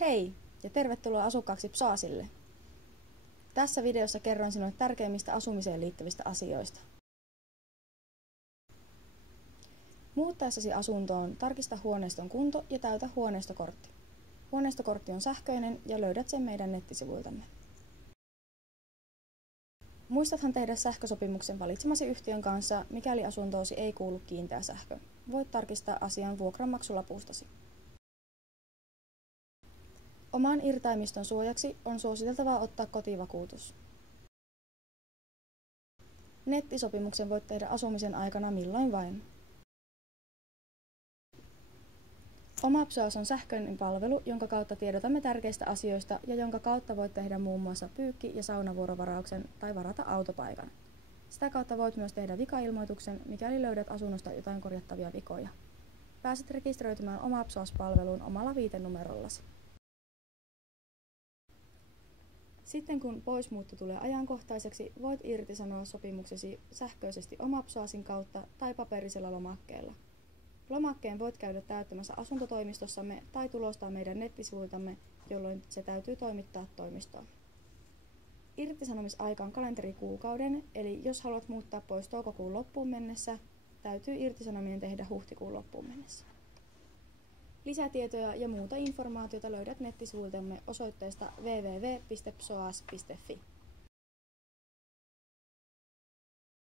Hei ja tervetuloa asukkaaksi Psoasille! Tässä videossa kerron sinulle tärkeimmistä asumiseen liittyvistä asioista. Muuttaessasi asuntoon tarkista huoneiston kunto ja täytä huoneistokortti. Huoneistokortti on sähköinen ja löydät sen meidän nettisivuiltamme. Muistathan tehdä sähkösopimuksen valitsemasi yhtiön kanssa, mikäli asuntoosi ei kuulu kiinteä sähkö. Voit tarkistaa asian vuokranmaksulapustasi. Oman irtaimiston suojaksi on suositeltavaa ottaa kotivakuutus. Nettisopimuksen voit tehdä asumisen aikana milloin vain. Oma Psoas on sähköinen palvelu, jonka kautta tiedotamme tärkeistä asioista ja jonka kautta voit tehdä muun muassa pyykki- ja saunavuorovarauksen tai varata autopaikan. Sitä kautta voit myös tehdä vikailmoituksen, mikäli löydät asunnosta jotain korjattavia vikoja. Pääset rekisteröitymään Oma Psoas-palveluun omalla viitenumerollasi. Sitten kun poismuutto tulee ajankohtaiseksi, voit irtisanoa sopimuksesi sähköisesti Oma Psoasin kautta tai paperisella lomakkeella. Lomakkeen voit käydä täyttämässä asuntotoimistossamme tai tulostaa meidän nettisivuiltamme, jolloin se täytyy toimittaa toimistoon. Irtisanomisaika on kalenterikuukauden, eli jos haluat muuttaa pois toukokuun loppuun mennessä, täytyy irtisanominen tehdä huhtikuun loppuun mennessä. Lisätietoja ja muuta informaatiota löydät nettisivuiltamme osoitteesta www.psoas.fi.